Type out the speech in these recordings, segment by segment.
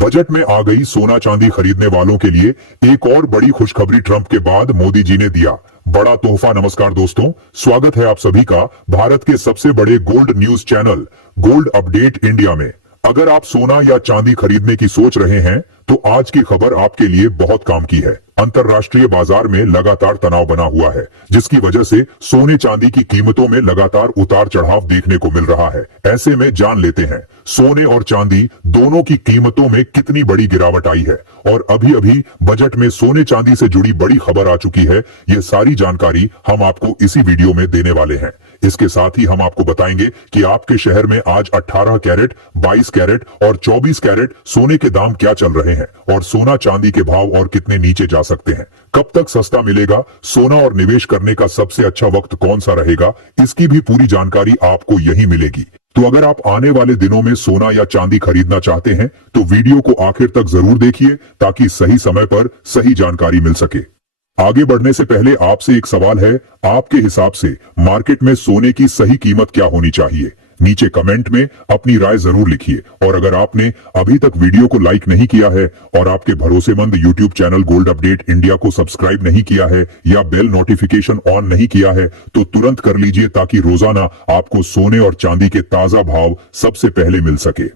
Budget में आ गई सोना चांदी खरीदने वालों के लिए एक और बड़ी खुशखबरी। ट्रंप के बाद मोदी जी ने दिया बड़ा तोहफा। नमस्कार दोस्तों, स्वागत है आप सभी का भारत के सबसे बड़े gold news channel gold update India में। अगर आप सोना या चांदी खरीदने की सोच रहे हैं तो आज की खबर आपके लिए बहुत काम की है। अंतरराष्ट्रीय बाजार में लगातार तनाव बना हुआ है, जिसकी वजह से सोने चांदी की कीमतों में लगातार उतार चढ़ाव देखने को मिल रहा है। ऐसे में जान लेते हैं सोने और चांदी दोनों की कीमतों में कितनी बड़ी गिरावट आई है और अभी अभी बजट में सोने चांदी से जुड़ी बड़ी खबर आ चुकी है। ये सारी जानकारी हम आपको इसी वीडियो में देने वाले हैं। इसके साथ ही हम आपको बताएंगे कि आपके शहर में आज 18 कैरेट, 22 कैरेट और 24 कैरेट सोने के दाम क्या चल रहे हैं और सोना चांदी के भाव और कितने नीचे जा सकते हैं। कब तक सस्ता मिलेगा सोना और निवेश करने का सबसे अच्छा वक्त कौन सा रहेगा, इसकी भी पूरी जानकारी आपको यही मिलेगी। तो अगर आप आने वाले दिनों में सोना या चांदी खरीदना चाहते हैं तो वीडियो को आखिर तक जरूर देखिए ताकि सही समय पर सही जानकारी मिल सके। आगे बढ़ने से पहले आपसे एक सवाल है, आपके हिसाब से मार्केट में सोने की सही कीमत क्या होनी चाहिए? नीचे कमेंट में अपनी राय जरूर लिखिए। और अगर आपने अभी तक वीडियो को लाइक नहीं किया है और आपके भरोसेमंद YouTube channel gold update India को सब्सक्राइब नहीं किया है या बेल नोटिफिकेशन ऑन नहीं किया है तो तुरंत कर लीजिए ताकि रोजाना आपको सोने और चांदी के ताजा भाव सबसे पहले मिल सके।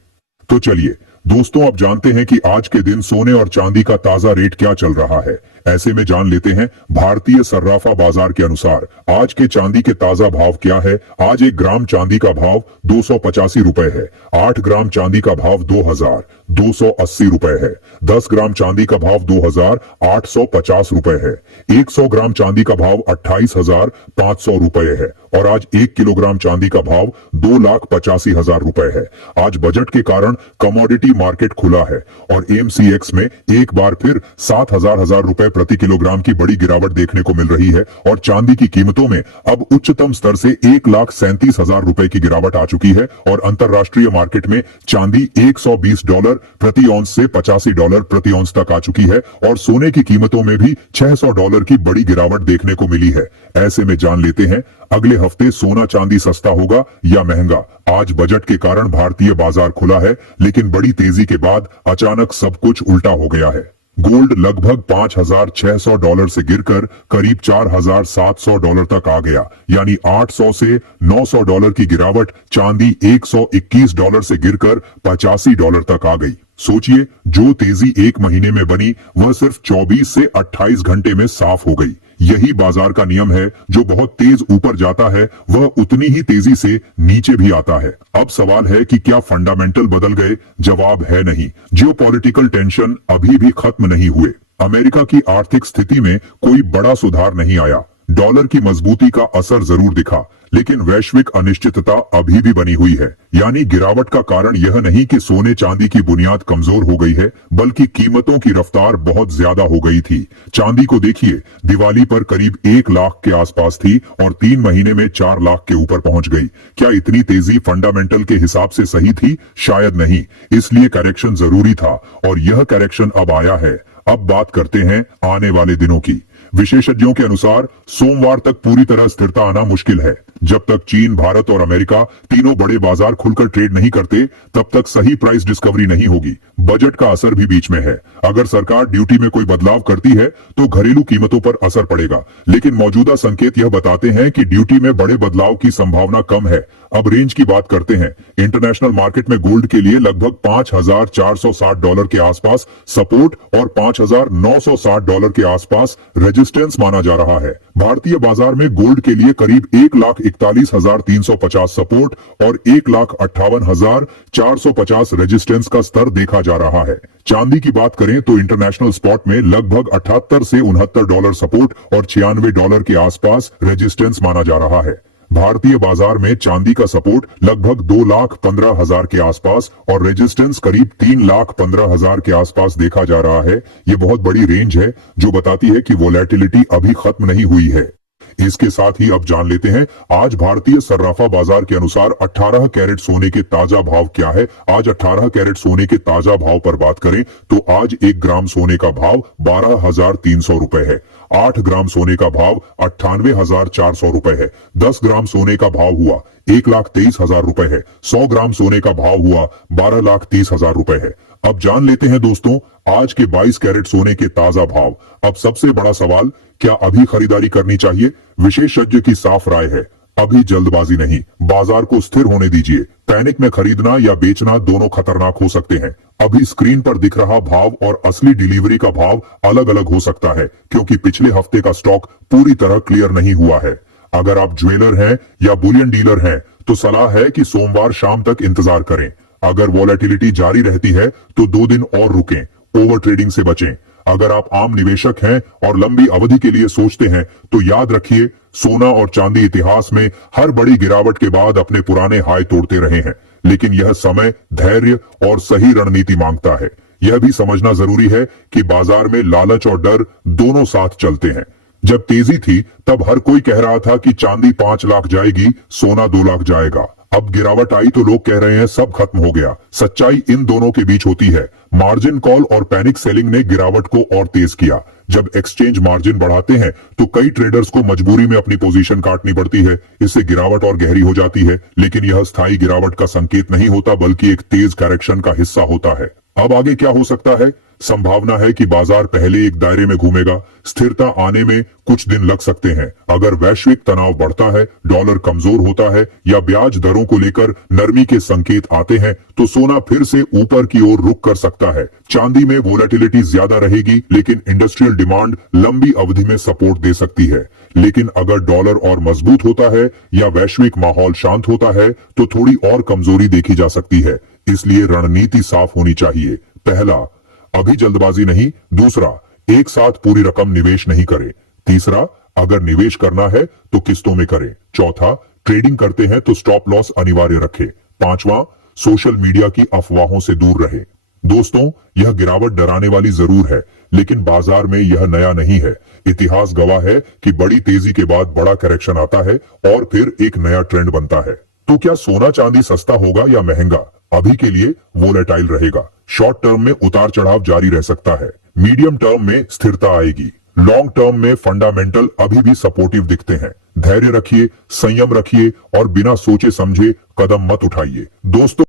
तो चलिए दोस्तों, अब जानते हैं कि आज के दिन सोने और चांदी का ताजा रेट क्या चल रहा है। ऐसे में जान लेते हैं भारतीय सर्राफा बाजार के अनुसार आज के चांदी के ताजा भाव क्या है। आज 1 ग्राम चांदी का भाव 285 रुपए है। 8 ग्राम चांदी का भाव 2280 रुपए है। 10 ग्राम चांदी का भाव 2850 रुपए है। 100 ग्राम चांदी का भाव 28,500 रुपए है और आज 1 किलोग्राम चांदी का भाव 2,85,000 रुपए है। आज बजट के कारण कमोडिटी मार्केट खुला है और एमसीएक्स में एक बार फिर 7,000 रुपए प्रति किलोग्राम की बड़ी गिरावट देखने को मिल रही है और चांदी की कीमतों में अब उच्चतम स्तर से 1,37,000 रुपए की गिरावट आ चुकी है और अंतरराष्ट्रीय मार्केट में चांदी $120 प्रति औंस से $85 प्रति औंस तक आ चुकी है और सोने की कीमतों में भी $600 की बड़ी गिरावट देखने को मिली है। ऐसे में जान लेते हैं अगले हफ्ते सोना चांदी सस्ता होगा या महंगा। आज बजट के कारण भारतीय बाजार खुला है, लेकिन बड़ी तेजी के बाद अचानक सब कुछ उल्टा हो गया है। गोल्ड लगभग $5,600 से गिरकर करीब $4,700 तक आ गया, यानी 800 से $900 की गिरावट। चांदी $121 से गिरकर $85 तक आ गई। सोचिए, जो तेजी एक महीने में बनी वह सिर्फ 24 से 28 घंटे में साफ हो गई। यही बाजार का नियम है, जो बहुत तेज ऊपर जाता है वह उतनी ही तेजी से नीचे भी आता है। अब सवाल है कि क्या फंडामेंटल बदल गए? जवाब है नहीं। जियोपॉलिटिकल टेंशन अभी भी खत्म नहीं हुए। अमेरिका की आर्थिक स्थिति में कोई बड़ा सुधार नहीं आया। डॉलर की मजबूती का असर जरूर दिखा, लेकिन वैश्विक अनिश्चितता अभी भी बनी हुई है। यानी गिरावट का कारण यह नहीं कि सोने चांदी की बुनियाद कमजोर हो गई है, बल्कि कीमतों की रफ्तार बहुत ज्यादा हो गई थी। चांदी को देखिए, दिवाली पर करीब 1 लाख के आसपास थी और 3 महीने में 4 लाख के ऊपर पहुंच गई। क्या इतनी तेजी फंडामेंटल के हिसाब से सही थी? शायद नहीं। इसलिए करेक्शन जरूरी था और यह करेक्शन अब आया है। अब बात करते हैं आने वाले दिनों की। विशेषज्ञों के अनुसार सोमवार तक पूरी तरह स्थिरता आना मुश्किल है। जब तक चीन, भारत और अमेरिका तीनों बड़े बाजार खुलकर ट्रेड नहीं करते, तब तक सही प्राइस डिस्कवरी नहीं होगी। बजट का असर भी बीच में है। अगर सरकार ड्यूटी में कोई बदलाव करती है तो घरेलू कीमतों पर असर पड़ेगा, लेकिन मौजूदा संकेत यह बताते हैं कि ड्यूटी में बड़े बदलाव की संभावना कम है। अब रेंज की बात करते हैं। इंटरनेशनल मार्केट में गोल्ड के लिए लगभग $5,460 के आसपास सपोर्ट और $5,960 के आसपास रेजिस्टेंस माना जा रहा है। भारतीय बाजार में गोल्ड के लिए करीब 1,41,350 सपोर्ट और 1,58,450 रेजिस्टेंस का स्तर देखा जा रहा है। चांदी की बात करें तो इंटरनेशनल स्पॉट में लगभग 78 से $69 सपोर्ट और $96 के आसपास रेजिस्टेंस माना जा रहा है। भारतीय बाजार में चांदी का सपोर्ट लगभग 2,15,000 के आसपास और रेजिस्टेंस करीब 3,15,000 के आसपास देखा जा रहा है। ये बहुत बड़ी रेंज है जो बताती है कि वोलेटिलिटी अभी खत्म नहीं हुई है। इसके साथ ही अब जान लेते हैं आज भारतीय सर्राफा बाजार के अनुसार 18 कैरेट सोने के ताजा भाव क्या है। आज 18 कैरेट सोने के ताजा भाव पर बात करें तो आज 1 ग्राम सोने का भाव 12,300 रुपए है। 8 ग्राम सोने का भाव 98,400 रुपए है। 10 ग्राम सोने का भाव हुआ 1,23,000 रुपए है। 100 ग्राम सोने का भाव हुआ 12,30,000 रुपए है। अब जान लेते हैं दोस्तों आज के 22 कैरेट सोने के ताजा भाव। अब सबसे बड़ा सवाल, क्या अभी खरीदारी करनी चाहिए? विशेषज्ञ की साफ राय है, अभी जल्दबाजी नहीं, बाजार को स्थिर होने दीजिए। पैनिक में खरीदना या बेचना दोनों खतरनाक हो सकते हैं। अभी स्क्रीन पर दिख रहा भाव और असली डिलीवरी का भाव अलग अलग हो सकता है, क्योंकि पिछले हफ्ते का स्टॉक पूरी तरह क्लियर नहीं हुआ है। अगर आप ज्वेलर हैं या बुलियन डीलर हैं तो सलाह है कि सोमवार शाम तक इंतजार करें। अगर वॉलेटिलिटी जारी रहती है तो 2 दिन और रुकें, ओवर ट्रेडिंग से बचें। अगर आप आम निवेशक हैं और लंबी अवधि के लिए सोचते हैं तो याद रखिए, सोना और चांदी इतिहास में हर बड़ी गिरावट के बाद अपने पुराने हाई तोड़ते रहे हैं, लेकिन यह समय, धैर्य और सही रणनीति मांगता है। यह भी समझना जरूरी है कि बाजार में लालच और डर दोनों साथ चलते हैं। जब तेजी थी तब हर कोई कह रहा था कि चांदी 5 लाख जाएगी, सोना 2 लाख जाएगा। अब गिरावट आई तो लोग कह रहे हैं सब खत्म हो गया। सच्चाई इन दोनों के बीच होती है। मार्जिन कॉल और पैनिक सेलिंग ने गिरावट को और तेज किया। जब एक्सचेंज मार्जिन बढ़ाते हैं तो कई ट्रेडर्स को मजबूरी में अपनी पोजीशन काटनी पड़ती है। इससे गिरावट और गहरी हो जाती है, लेकिन यह स्थायी गिरावट का संकेत नहीं होता, बल्कि एक तेज करेक्शन का हिस्सा होता है। अब आगे क्या हो सकता है? संभावना है कि बाजार पहले एक दायरे में घूमेगा। स्थिरता आने में कुछ दिन लग सकते हैं। अगर वैश्विक तनाव बढ़ता है, डॉलर कमजोर होता है या ब्याज दरों को लेकर नरमी के संकेत आते हैं तो सोना फिर से ऊपर की ओर रुख कर सकता है। चांदी में वोलेटिलिटी ज्यादा रहेगी, लेकिन इंडस्ट्रियल डिमांड लंबी अवधि में सपोर्ट दे सकती है। लेकिन अगर डॉलर और मजबूत होता है या वैश्विक माहौल शांत होता है तो थोड़ी और कमजोरी देखी जा सकती है। इसलिए रणनीति साफ होनी चाहिए। पहला, अभी जल्दबाजी नहीं। दूसरा, एक साथ पूरी रकम निवेश नहीं करें। तीसरा, अगर निवेश करना है तो किस्तों में करें। चौथा, ट्रेडिंग करते हैं तो स्टॉप लॉस अनिवार्य रखें। पांचवा, सोशल मीडिया की अफवाहों से दूर रहे। दोस्तों, यह गिरावट डराने वाली जरूर है, लेकिन बाजार में यह नया नहीं है। इतिहास गवाह है कि बड़ी तेजी के बाद बड़ा करेक्शन आता है और फिर एक नया ट्रेंड बनता है। तो क्या सोना चांदी सस्ता होगा या महंगा? अभी के लिए वोलेटाइल रहेगा। शॉर्ट टर्म में उतार चढ़ाव जारी रह सकता है। मीडियम टर्म में स्थिरता आएगी। लॉन्ग टर्म में फंडामेंटल अभी भी सपोर्टिव दिखते हैं। धैर्य रखिए, संयम रखिए और बिना सोचे समझे कदम मत उठाइए। दोस्तों